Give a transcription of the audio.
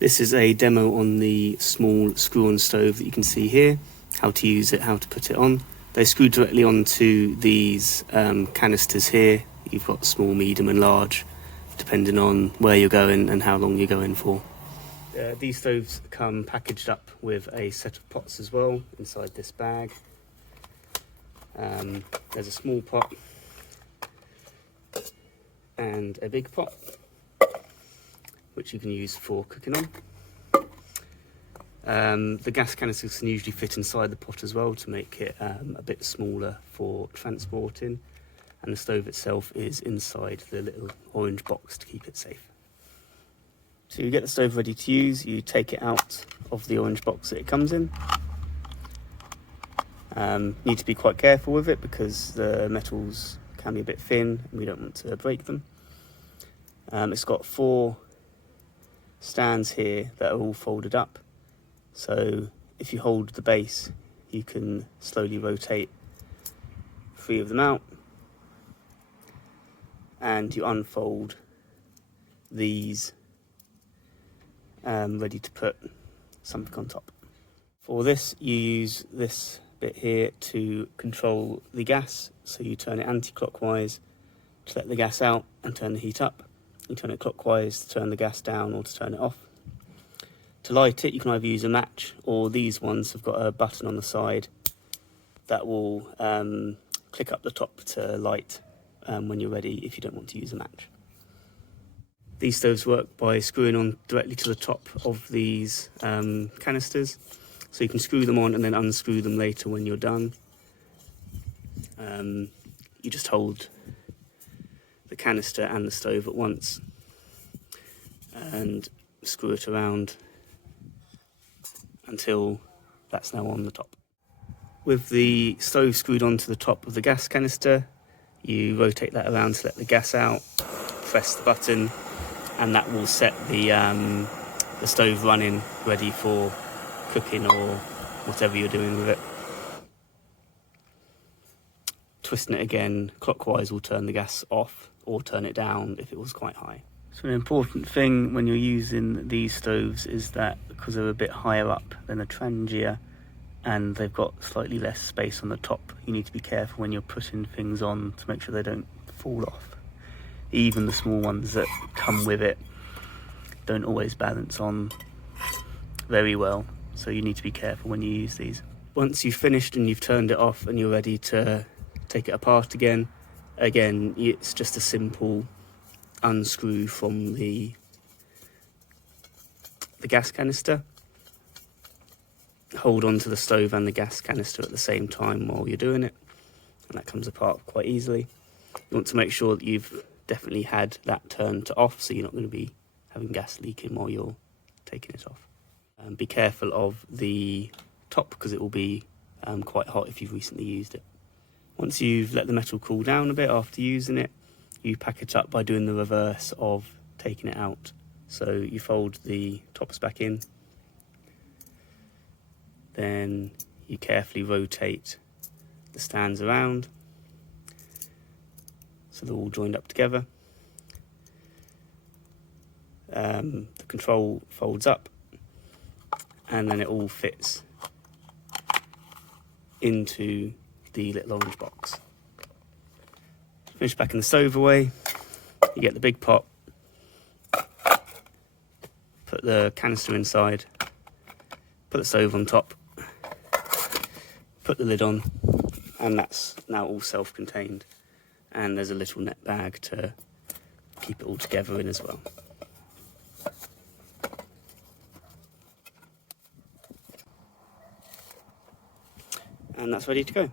This is a demo on the small screw-on stove that you can see here, how to use it, how to put it on. They screw directly onto these canisters here. You've got small, medium and large, depending on where you're going and how long you're going for. These stoves come packaged up with a set of pots as well inside this bag. There's a small pot and a big pot, which you can use for cooking on. The gas canisters can usually fit inside the pot as well to make it a bit smaller for transporting, and the stove itself is inside the little orange box to keep it safe. To get the stove ready to use, you take it out of the orange box that it comes in. Need to be quite careful with it because the metals can be a bit thin and we don't want to break them. It's got 4 stands here that are all folded up, so if you hold the base you can slowly rotate 3 of them out, and you unfold these ready to put something on top. For this you use this bit here to control the gas, so you turn it anti-clockwise to let the gas out and turn the heat up. You turn it clockwise to turn the gas down or to turn it off. To light it, you can either use a match, or these ones have got a button on the side that will click up the top to light when you're ready if you don't want to use a match. These stoves work by screwing on directly to the top of these canisters, so you can screw them on and then unscrew them later when you're done. You just hold the canister and the stove at once and screw it around until that's now on the top. With the stove screwed onto the top of the gas canister, you rotate that around to let the gas out, press the button, and that will set the stove running, ready for cooking or whatever you're doing with it. Twisting it again clockwise will turn the gas off or turn it down if it was quite high. So an important thing when you're using these stoves is that because they're a bit higher up than a trangia and they've got slightly less space on the top, you need to be careful when you're putting things on to make sure they don't fall off. Even the small ones that come with it don't always balance on very well, so you need to be careful when you use these. Once you've finished and you've turned it off and you're ready to take it apart again, it's just a simple unscrew from the gas canister. Hold on to the stove and the gas canister at the same time while you're doing it, and that comes apart quite easily. You want to make sure that you've definitely had that turned to off, so you're not going to be having gas leaking while you're taking it off. Be careful of the top because it will be quite hot if you've recently used it. Once you've let the metal cool down a bit after using it, you pack it up by doing the reverse of taking it out. So you fold the tops back in, then you carefully rotate the stands around so they're all joined up together. The control folds up and then it all fits into the little orange box. Finish packing the stove away, you get the big pot, put the canister inside, put the stove on top, put the lid on, and that's now all self-contained, and there's a little net bag to keep it all together in as well. And that's ready to go.